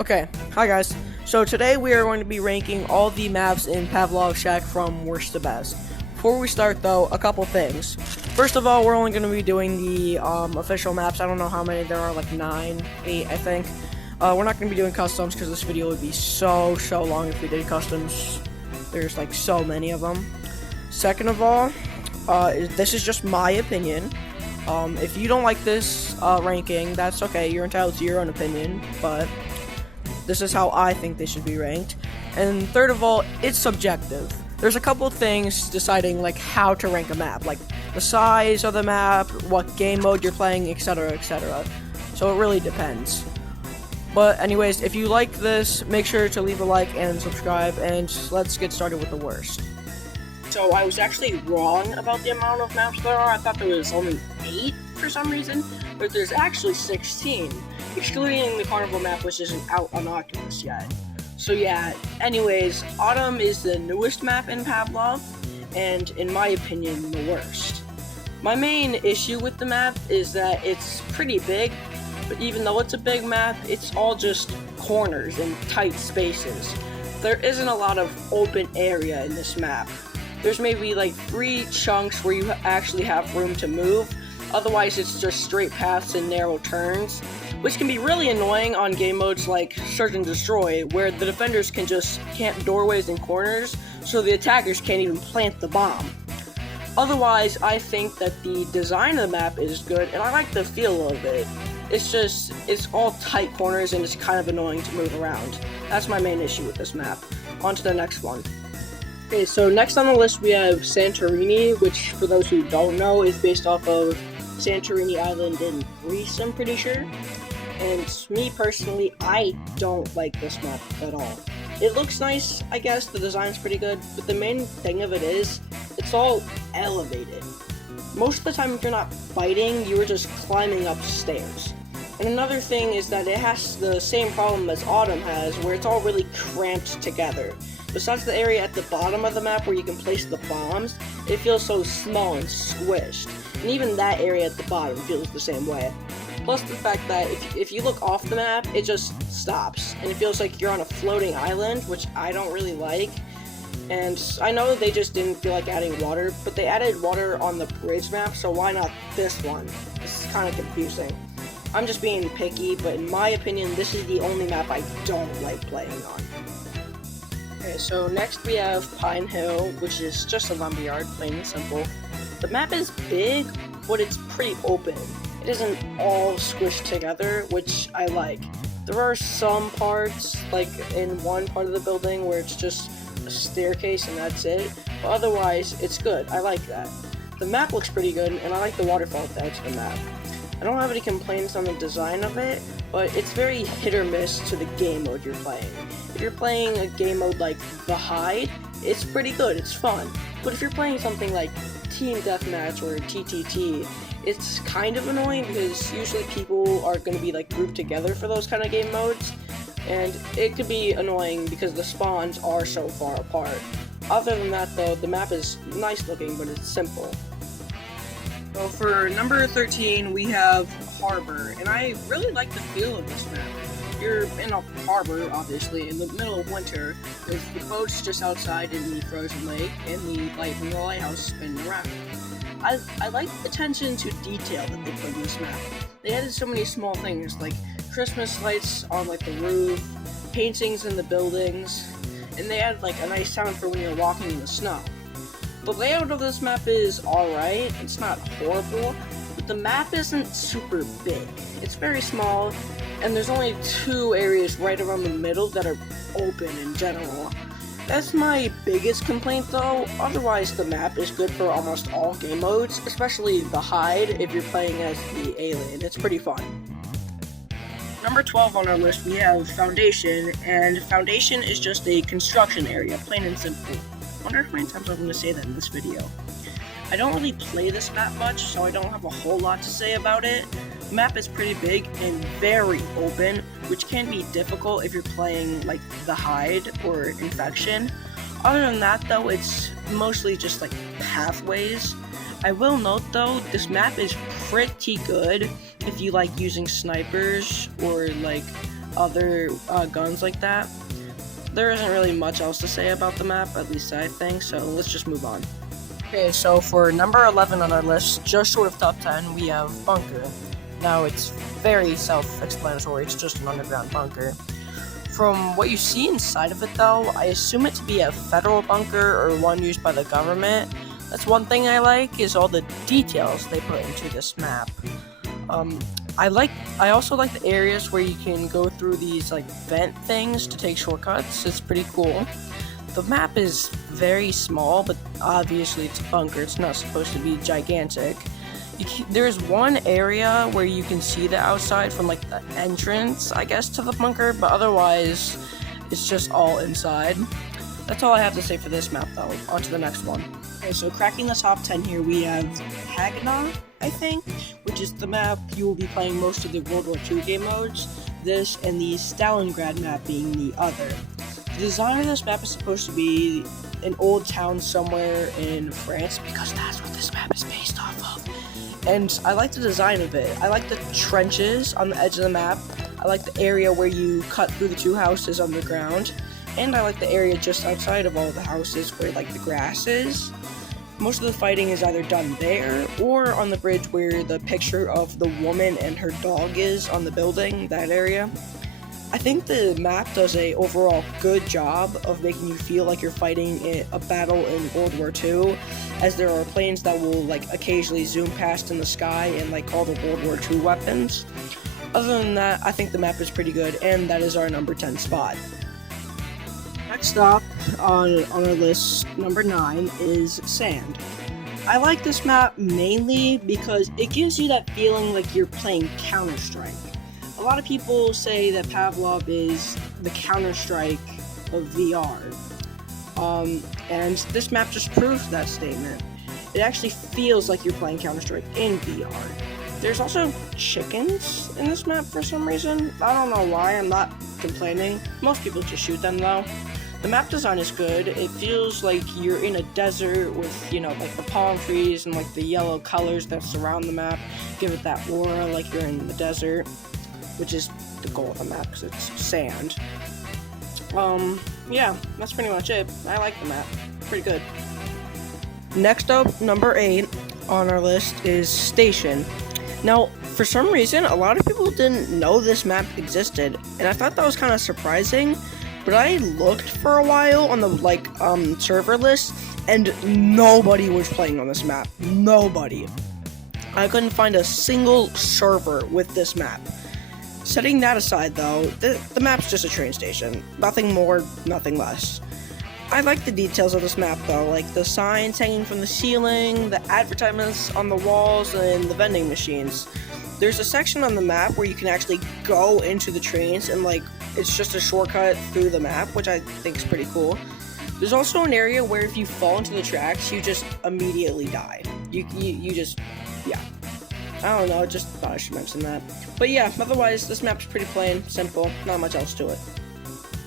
Okay, hi guys. So today we are going to be ranking all the maps in Pavlov Shack from worst to best. Before we start though, a couple things. First of all, we're only going to be doing the official maps. I don't know how many there are, like 9, 8 I think. We're not going to be doing customs because this video would be so long if we did customs. There's like so many of them. Second of all, this is just my opinion. If you don't like this ranking, that's okay. You're entitled to your own opinion, but this is how I think they should be ranked. And third of all, it's subjective. There's a couple things deciding like how to rank a map, like the size of the map, what game mode you're playing, etc, etc. So it really depends. But anyways, if you like this, make sure to leave a like and subscribe, and let's get started with the worst. So I was actually wrong about the amount of maps there are. I thought there was only 8 for some reason, but there's actually 16. Excluding the Carnival map, which isn't out on Oculus yet. So yeah, anyways, Autumn is the newest map in Pavlov, and in my opinion, the worst. My main issue with the map is that it's pretty big, but even though it's a big map, it's all just corners and tight spaces. There isn't a lot of open area in this map. There's maybe like 3 chunks where you actually have room to move, otherwise it's just straight paths and narrow turns, which can be really annoying on game modes like Search and Destroy, where the defenders can just camp doorways and corners, so the attackers can't even plant the bomb. Otherwise, I think that the design of the map is good, and I like the feel of it. It's all tight corners, and it's kind of annoying to move around. That's my main issue with this map. On to the next one. Okay, so next on the list we have Santorini, which, for those who don't know, is based off of Santorini Island in Greece, I'm pretty sure. And me personally, I don't like this map at all. It looks nice, I guess, the design's pretty good, but the main thing of it is, it's all elevated. Most of the time if you're not fighting, you are just climbing up stairs. And another thing is that it has the same problem as Autumn has, where it's all really cramped together. Besides the area at the bottom of the map where you can place the bombs, it feels so small and squished. And even that area at the bottom feels the same way. Plus the fact that if you look off the map, it just stops, and it feels like you're on a floating island, which I don't really like. And I know they just didn't feel like adding water, but they added water on the bridge map, so why not this one? This is kind of confusing. I'm just being picky, but in my opinion, this is the only map I don't like playing on. Okay, so next we have Pine Hill, which is just a lumberyard, plain and simple. The map is big, but it's pretty open. It isn't all squished together, which I like. There are some parts, like in one part of the building, where it's just a staircase and that's it, but otherwise, it's good. I like that. The map looks pretty good, and I like the waterfall at the edge of the map. I don't have any complaints on the design of it, but it's very hit or miss to the game mode you're playing. If you're playing a game mode like The Hide, it's pretty good, it's fun. But if you're playing something like Team Deathmatch or TTT, it's kind of annoying because usually people are going to be like grouped together for those kind of game modes, and it could be annoying because the spawns are so far apart. Other than that though, the map is nice looking, but it's simple. So for number 13 we have Harbor, and I really like the feel of this map. You're in a harbor, obviously, in the middle of winter, with the boats just outside in the frozen lake, and the light from the lighthouse spinning around. I like the attention to detail that they put in this map. They added so many small things, like Christmas lights on like the roof, paintings in the buildings, and they added like a nice sound for when you're walking in the snow. The layout of this map is alright, it's not horrible, but the map isn't super big. It's very small, and there's only 2 areas right around the middle that are open in general. That's my biggest complaint though. Otherwise, the map is good for almost all game modes, especially the Hide if you're playing as the alien. It's pretty fun. Number 12 on our list we have Foundation, and Foundation is just a construction area, plain and simple. I wonder how many times I'm going to say that in this video. I don't really play this map much, so I don't have a whole lot to say about it. The map is pretty big and very open, which can be difficult if you're playing like The Hide or Infection. Other than that though, it's mostly just like pathways. I will note though, this map is pretty good if you like using snipers or like other guns like that. There isn't really much else to say about the map, at least I think, so let's just move on. Okay, so for number 11 on our list, just short of top 10, we have Bunker. Now, it's very self-explanatory, it's just an underground bunker. From what you see inside of it, though, I assume it to be a federal bunker or one used by the government. That's one thing I like, is all the details they put into this map. I also like the areas where you can go through these like vent things to take shortcuts. It's pretty cool. The map is very small, but obviously it's a bunker. It's not supposed to be gigantic. There's one area where you can see the outside from like the entrance, I guess, to the bunker, but otherwise it's just all inside. That's all I have to say for this map, though. On to the next one. Okay, so cracking the top 10 here, we have Hagna, I think, which is the map you will be playing most of the World War II game modes. This and the Stalingrad map being the other. The design of this map is supposed to be an old town somewhere in France, because that's what this map is based off of. And I like the design of it. I like the trenches on the edge of the map. I like the area where you cut through the two houses underground. And I like the area just outside of all the houses where like the grass is. Most of the fighting is either done there or on the bridge where the picture of the woman and her dog is on the building, that area. I think the map does a overall good job of making you feel like you're fighting a battle in World War II, as there are planes that will like occasionally zoom past in the sky and like all the World War II weapons. Other than that, I think the map is pretty good, and that is our number 10 spot. Next up on our list, number 9, is Sand. I like this map mainly because it gives you that feeling like you're playing Counter-Strike. A lot of people say that Pavlov is the Counter-Strike of VR. And this map just proves that statement. It actually feels like you're playing Counter-Strike in VR. There's also chickens in this map for some reason. I don't know why, I'm not complaining. Most people just shoot them though. The map design is good. It feels like you're in a desert with, you know, like the palm trees and like the yellow colors that surround the map. Give it that aura like you're in the desert, which is the goal of the map because it's sand. Yeah, that's pretty much it. I like the map. Pretty good. Next up, number 8 on our list is Station. Now, for some reason, a lot of people didn't know this map existed, and I thought that was kind of surprising. But I looked for a while on the server list, and nobody was playing on this map. Nobody. I couldn't find a single server with this map. Setting that aside, though, the map's just a train station. Nothing more, nothing less. I like the details of this map, though, like the signs hanging from the ceiling, the advertisements on the walls, and the vending machines. There's a section on the map where you can actually go into the trains and it's just a shortcut through the map, which I think is pretty cool. There's also an area where if you fall into the tracks, you just immediately die. You just, yeah. I don't know, just thought I should mention that. But yeah, otherwise, this map's pretty plain, simple, not much else to it.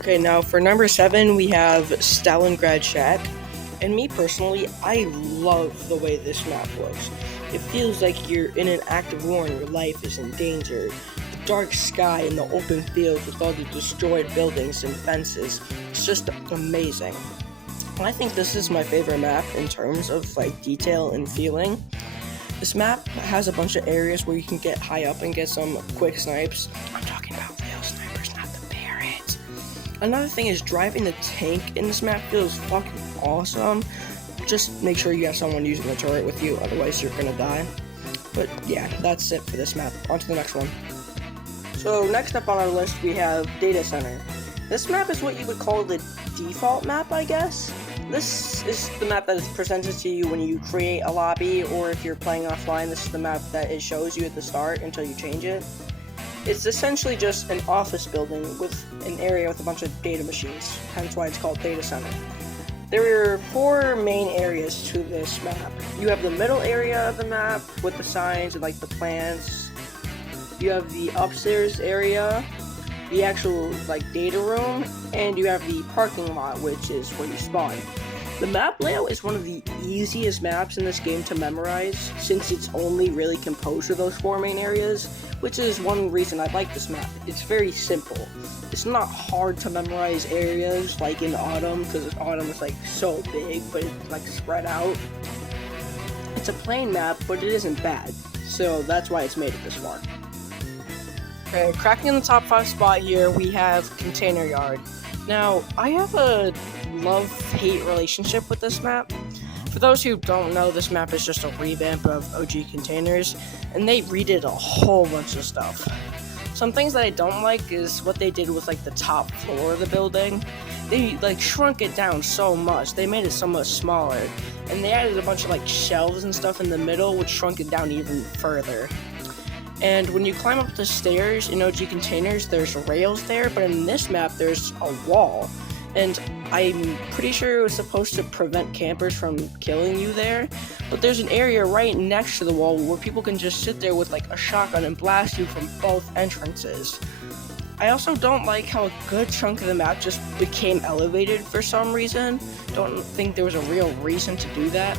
Okay, now for number 7, we have Stalingrad Shack. And me personally, I love the way this map looks. It feels like you're in an active war and your life is in danger. The dark sky and the open fields with all the destroyed buildings and fences. It's just amazing. I think this is my favorite map in terms of detail and feeling. This map has a bunch of areas where you can get high up and get some quick snipes. I'm talking about real snipers, not the parrots. Another thing is driving the tank in this map feels fucking awesome. Just make sure you have someone using the turret with you, otherwise you're gonna die. But yeah, that's it for this map. On to the next one. So next up on our list we have Data Center. This map is what you would call the default map, I guess. This is the map that is presented to you when you create a lobby, or if you're playing offline, this is the map that it shows you at the start until you change it. It's essentially just an office building with an area with a bunch of data machines, hence why it's called Data Center. There are 4 main areas to this map. You have the middle area of the map with the signs and the plants. You have the upstairs area, the actual data room, and you have the parking lot, which is where you spawn. The map layout is one of the easiest maps in this game to memorize, since it's only really composed of those 4 main areas, which is one reason I like this map. It's very simple. It's not hard to memorize areas like in Autumn, because Autumn is like so big, but it's like spread out. It's a plain map, but it isn't bad, so that's why it's made it this far. Okay, cracking in the top 5 spot here, we have Container Yard. Now, I have a love-hate relationship with this map. For those who don't know, this map is just a revamp of OG Containers, and they redid a whole bunch of stuff. Some things that I don't like is what they did with like the top floor of the building. They like shrunk it down so much. They made it so much smaller, and they added a bunch of like shelves and stuff in the middle, which shrunk it down even further. And when you climb up the stairs in OG Containers, there's rails there, but in this map, there's a wall. And I'm pretty sure it was supposed to prevent campers from killing you there, but there's an area right next to the wall where people can just sit there with like a shotgun and blast you from both entrances. I also don't like how a good chunk of the map just became elevated for some reason. Don't think there was a real reason to do that.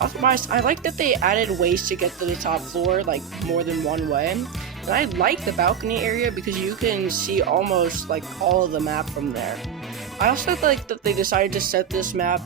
Otherwise, I like that they added ways to get to the top floor, like more than one way. And I like the balcony area because you can see almost like all of the map from there. I also like that they decided to set this map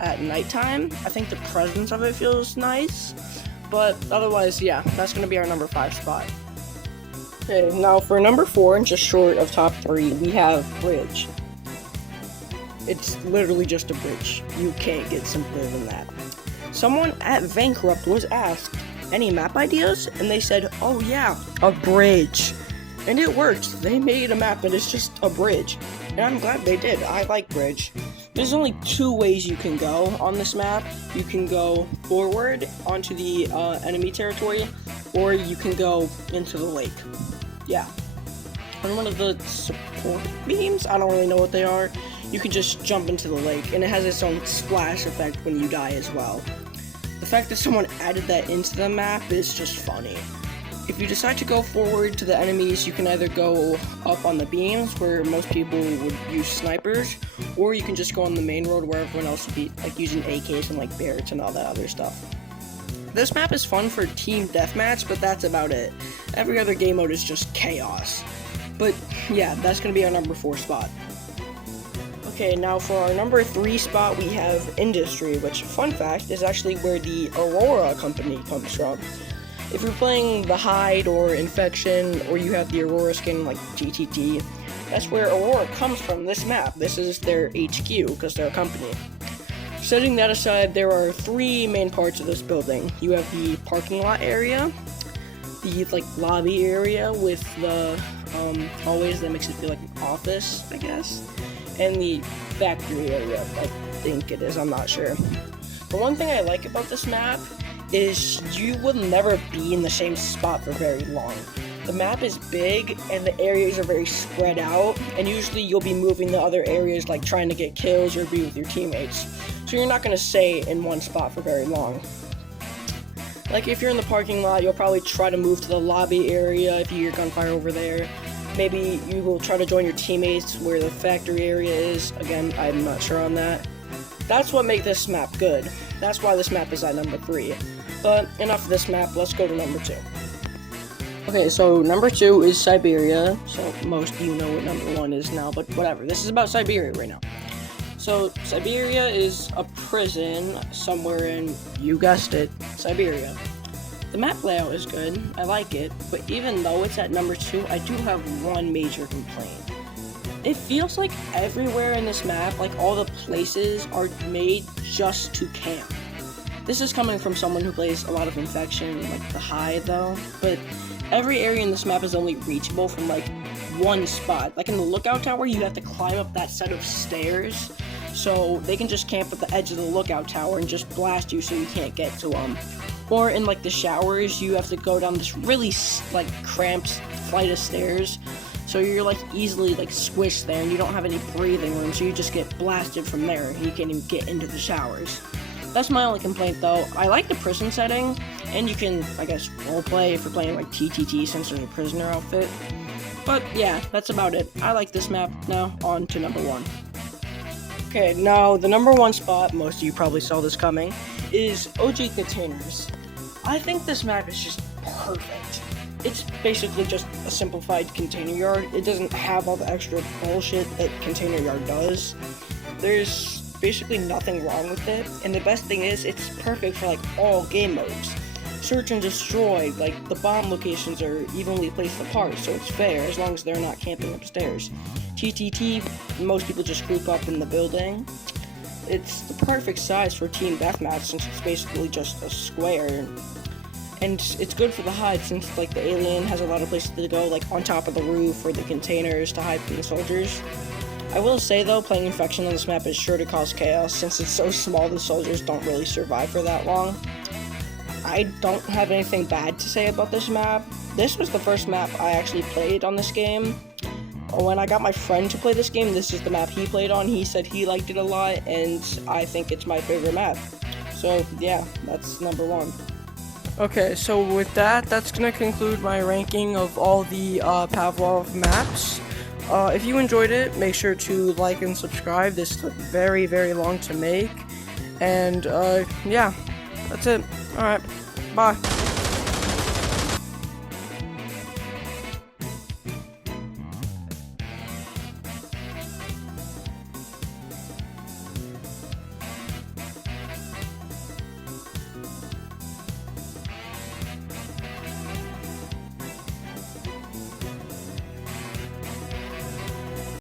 at nighttime. I think the presence of it feels nice. But otherwise, yeah, that's going to be our number 5 spot. Okay, now for number 4, and just short of top 3, we have Bridge. It's literally just a bridge. You can't get simpler than that. Someone at Bankrupt was asked, any map ideas? And they said, oh yeah, a bridge. And it worked. They made a map that is just a bridge. And I'm glad they did. I like Bridge. There's only 2 ways you can go on this map. You can go forward onto the enemy territory, or you can go into the lake. Yeah. On one of the support beams, I don't really know what they are, you can just jump into the lake, and it has its own splash effect when you die as well. The fact that someone added that into the map is just funny. If you decide to go forward to the enemies, you can either go up on the beams, where most people would use snipers, or you can just go on the main road where everyone else would be like using AKs and like Barretts and all that other stuff. This map is fun for team deathmatch, but that's about it. Every other game mode is just chaos. But yeah, that's going to be our number 4 spot. Okay, now for our number 3 spot, we have Industry, which, fun fact, is actually where the Aurora company comes from. If you're playing the Hide or Infection, or you have the Aurora skin like GTT, that's where Aurora comes from, this map. This is their HQ, because they're a company. Setting that aside, there are 3 main parts of this building. You have the parking lot area, the like lobby area with the hallways that makes it feel like an office, I guess, and the factory area, I think it is, I'm not sure. The one thing I like about this map is you will never be in the same spot for very long. The map is big and the areas are very spread out, and usually you'll be moving to other areas like trying to get kills or be with your teammates. So you're not going to stay in one spot for very long. Like if you're in the parking lot, you'll probably try to move to the lobby area if you hear gunfire over there. Maybe you will try to join your teammates where the factory area is. Again, I'm not sure on that. That's what makes this map good. That's why this map is at number 3. But enough of this map, let's go to number 2. Okay, so number 2 is Siberia. So most of you know what number 1 is now, but whatever. This is about Siberia right now. So Siberia is a prison somewhere in, you guessed it, Siberia. The map layout is good, I like it, but even though it's at number 2, I do have one major complaint. It feels like everywhere in this map, like all the places are made just to camp. This is coming from someone who plays a lot of Infection, like the Hide though, but every area in this map is only reachable from like one spot. Like in the lookout tower, you have to climb up that set of stairs, so they can just camp at the edge of the lookout tower and just blast you so you can't get to them. Or in like the showers, you have to go down this really like cramped flight of stairs, so you're like easily like squished there and you don't have any breathing room, so you just get blasted from there and you can't even get into the showers. That's my only complaint though. I like the prison setting, and you can, I guess, roleplay if you're playing like TTT since there's a prisoner outfit. But yeah, that's about it. I like this map. Now on to number 1. Okay, now the number 1 spot, most of you probably saw this coming, is OG Containers. I think this map is just perfect. it's basically just a simplified container yard. It doesn't have all the extra bullshit that container yard does. There's basically nothing wrong with it, and the best thing is it's perfect for like all game modes. Search and destroy, like the bomb locations are evenly placed apart, so it's fair as long as they're not camping upstairs. TTT, most people just group up in the building. It's the perfect size for team deathmatch since it's basically just a square. And it's good for the hide since like the alien has a lot of places to go, like on top of the roof or the containers to hide from the soldiers. I will say though, playing Infection on this map is sure to cause chaos since it's so small the soldiers don't really survive for that long. I don't have anything bad to say about this map. This was the first map I actually played on this game. When I got my friend to play this game, this is the map he played on. He said he liked it a lot, and I think it's my favorite map. So yeah, that's number 1. Okay, so with that's gonna conclude my ranking of all the Pavlov maps. If you enjoyed it, make sure to like and subscribe. This took very, very long to make. And yeah, that's it. Alright, bye.